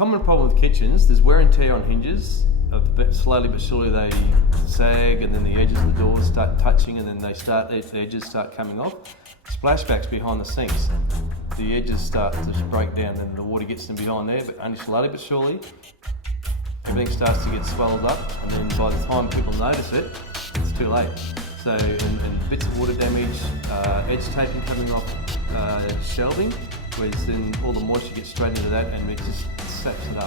common problem with kitchens, there's wear and tear on hinges. Slowly but surely they sag, and then the edges of the doors start touching, and then the edges start coming off. Splashbacks behind the sinks. The edges start to just break down, and the water gets them behind there, but only slowly but surely everything starts to get swelled up, and then by the time people notice it, it's too late. So, and bits of water damage, edge taping coming off shelving, whereas then all the moisture gets straight into that and it just saps it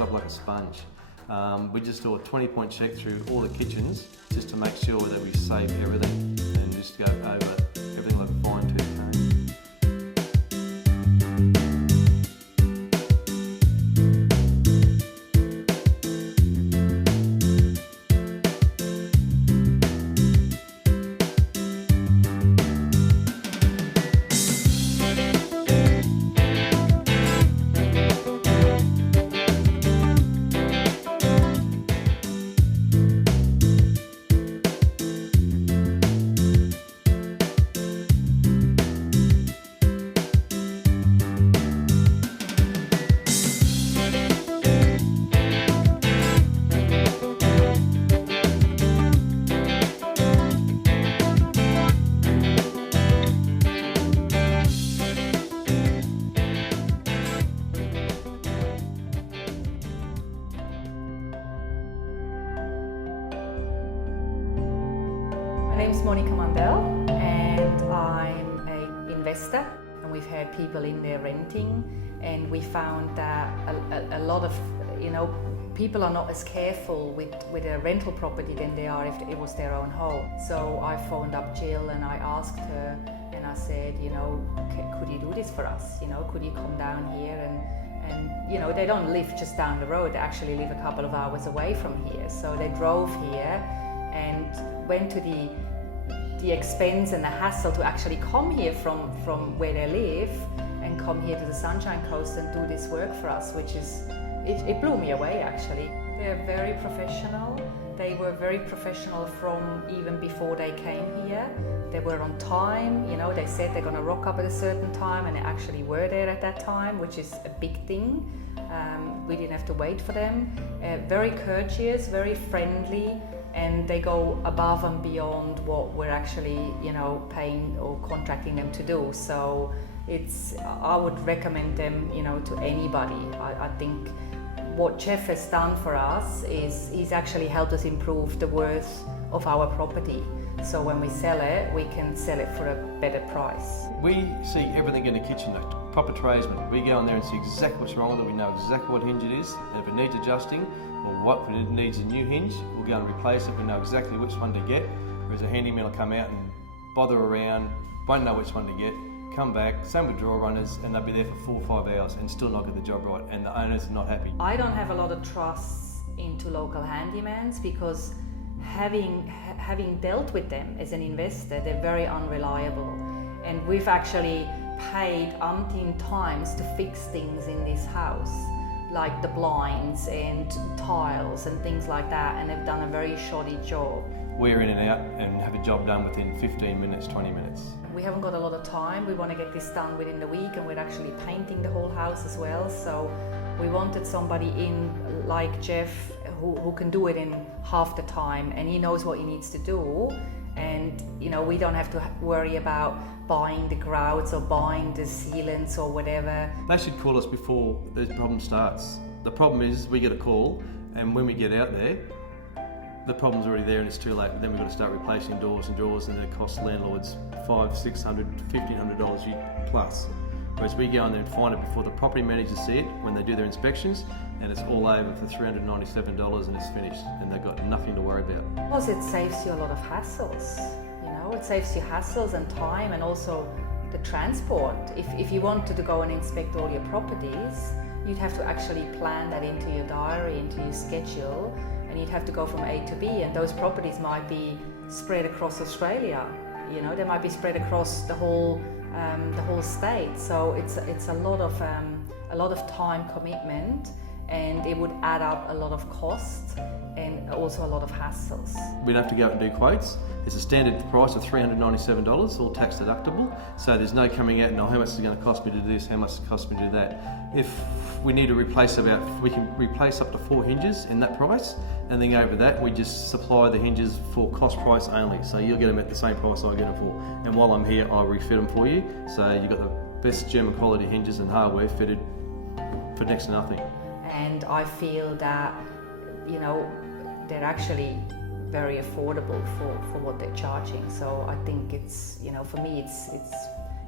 up like a sponge. We just do a 20-point check through all the kitchens just to make sure that we save everything and just go over everything like a fine-tooth comb. My name's Monica Mandel and I'm an investor, and we've had people in there renting, and we found that a lot of people are not as careful with a rental property than they are if it was their own home. So I phoned up Jill and I asked her and I said, could you do this for us? Could you come down here and they don't live just down the road, they actually live a couple of hours away from here. So they drove here and went to the expense and the hassle to actually come here from where they live and come here to the Sunshine Coast and do this work for us, which is, it blew me away actually. They're very professional. They were very professional from even before they came here. They were on time, they said they're going to rock up at a certain time, and they actually were there at that time, which is a big thing. We didn't have to wait for them. Very courteous, very friendly, and they go above and beyond what we're actually, paying or contracting them to do. So I would recommend them, to anybody. I think what Jeff has done for us is he's actually helped us improve the worth of our property. So when we sell it, we can sell it for a better price. We see everything in the kitchen, like proper tradesmen. We go in there and see exactly what's wrong with it. We know exactly what hinge it is, and if it needs adjusting, or what if it needs a new hinge, we'll go and replace it. We know exactly which one to get. Whereas a handyman will come out and bother around, won't know which one to get, come back, same with drawer runners, and they'll be there for 4 or 5 hours and still not get the job right, and the owners are not happy. I don't have a lot of trust into local handymans because having dealt with them as an investor, they're very unreliable. And we've actually paid umpteen times to fix things in this house, like the blinds and tiles and things like that, and they've done a very shoddy job. We're in and out and have a job done within 15 minutes, 20 minutes. We haven't got a lot of time. We want to get this done within the week, and we're actually painting the whole house as well. So we wanted somebody in like Jeff who can do it in half the time, and he knows what he needs to do. And we don't have to worry about buying the grouts or buying the sealants or whatever. They should call us before the problem starts. The problem is we get a call, and when we get out there, the problem's already there and it's too late. Then we've got to start replacing doors and drawers, and it costs landlords $500, $600, $1,500 plus. Whereas we go in there and find it before the property managers see it when they do their inspections, and it's all over for $397 and it's finished, and they've got nothing to worry about. Plus it saves you a lot of hassles, it saves you hassles and time, and also the transport. If you wanted to go and inspect all your properties, you'd have to actually plan that into your diary, into your schedule, and you'd have to go from A to B, and those properties might be spread across Australia. They might be spread across the whole state. So it's a lot of time commitment, and it would add up a lot of cost and also a lot of hassles. We'd have to go out and do quotes. It's a standard price of $397, all tax deductible. So there's no coming out and how much is it going to cost me to do this, how much it costs me to do that. If we need to replace we can replace up to 4 hinges in that price, and then over that we just supply the hinges for cost price only. So you'll get them at the same price I get them for. And while I'm here, I'll refit them for you. So you've got the best German quality hinges and hardware fitted for next to nothing. And I feel that, they're actually very affordable for what they're charging. So I think it's, for me,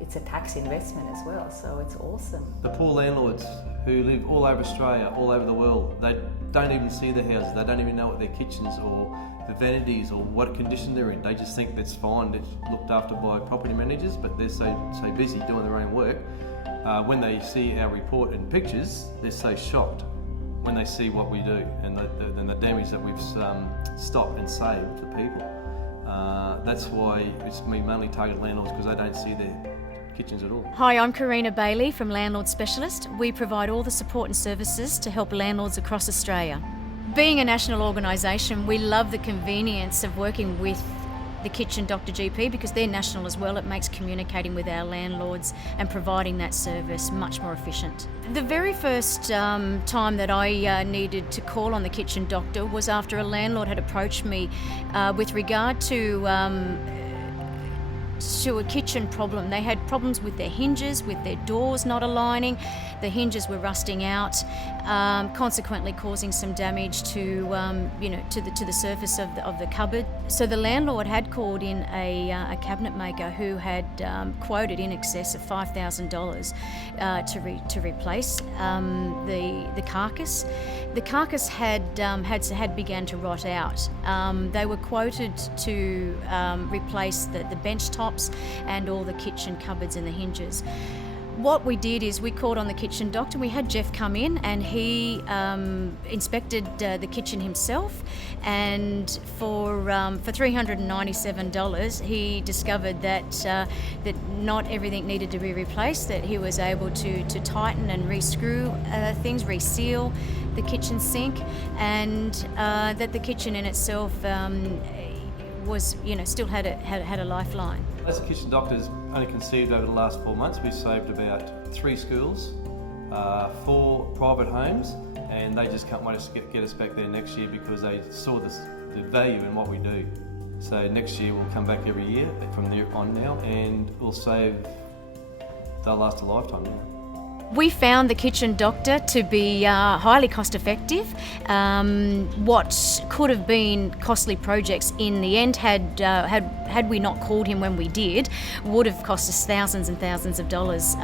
it's a tax investment as well. So it's awesome. The poor landlords who live all over Australia, all over the world, they don't even see the houses. They don't even know what their kitchens or the vanities or what condition they're in. They just think that's fine. It's looked after by property managers, but they're so busy doing their own work. When they see our report and pictures, they're so shocked when they see what we do and the damage that we've stopped and saved to people. That's why we mainly target landlords, because they don't see their kitchens at all. Hi, I'm Karina Bailey from Landlord Specialist. We provide all the support and services to help landlords across Australia. Being a national organisation, we love the convenience of working with the Kitchen Doctor GP because they're national as well. It makes communicating with our landlords and providing that service much more efficient. The very first time that I needed to call on the Kitchen Doctor was after a landlord had approached me with regard to a kitchen problem. They had problems with their hinges, with their doors not aligning. The hinges were rusting out, consequently causing some damage to the surface of the cupboard. So the landlord had called in a cabinet maker who had quoted in excess of $5,000 to replace the carcass. The carcass had begun to rot out. They were quoted to replace the bench tops and all the kitchen cupboards and the hinges. What we did is we called on the Kitchen Doctor. We had Jeff come in and he inspected the kitchen himself, and for $397 he discovered that not everything needed to be replaced, that he was able to tighten and re-screw things, reseal the kitchen sink, and that the kitchen in itself was, still had a lifeline. As the Kitchen Doctor's only conceived over the last 4 months, we've saved about 3 schools, 4 private homes, and they just can't wait to get us back there next year because they saw the value in what we do. So next year we'll come back every year from there on now, and we'll save, they'll last a lifetime now. We found the Kitchen Doctor to be highly cost effective. What could have been costly projects in the end, had we not called him when we did, would have cost us thousands and thousands of dollars,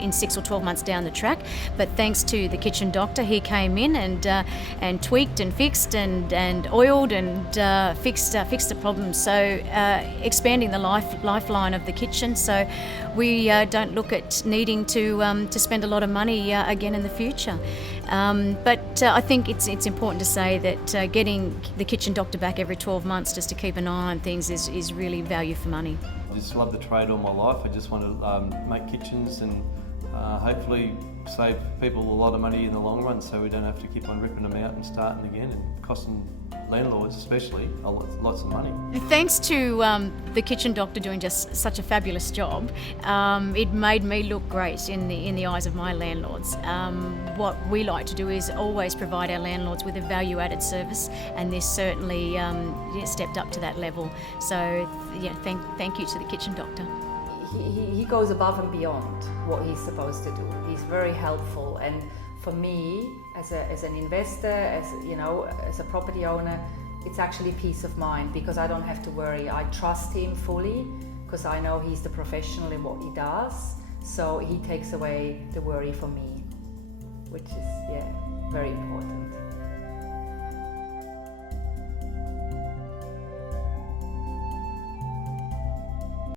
in 6 or 12 months down the track. But thanks to the Kitchen Doctor, he came in and tweaked and fixed and oiled and fixed the problem. So expanding the lifeline of the kitchen, so we don't look at needing to spend a lot of money again in the future. But I think it's important to say that getting the Kitchen Doctor back every 12 months just to keep an eye on things is really value for money. I just love the trade all my life. I just want to make kitchens and hopefully save people a lot of money in the long run, so we don't have to keep on ripping them out and starting again and costing landlords especially lots of money. Thanks to the Kitchen Doctor doing just such a fabulous job, it made me look great in the eyes of my landlords. What we like to do is always provide our landlords with a value-added service, and this certainly stepped up to that level. So yeah, thank you to the Kitchen Doctor. He goes above and beyond what he's supposed to do. He's very helpful, and for me, as an investor, as a property owner, it's actually peace of mind because I don't have to worry. I trust him fully because I know he's the professional in what he does. So he takes away the worry for me, which is very important.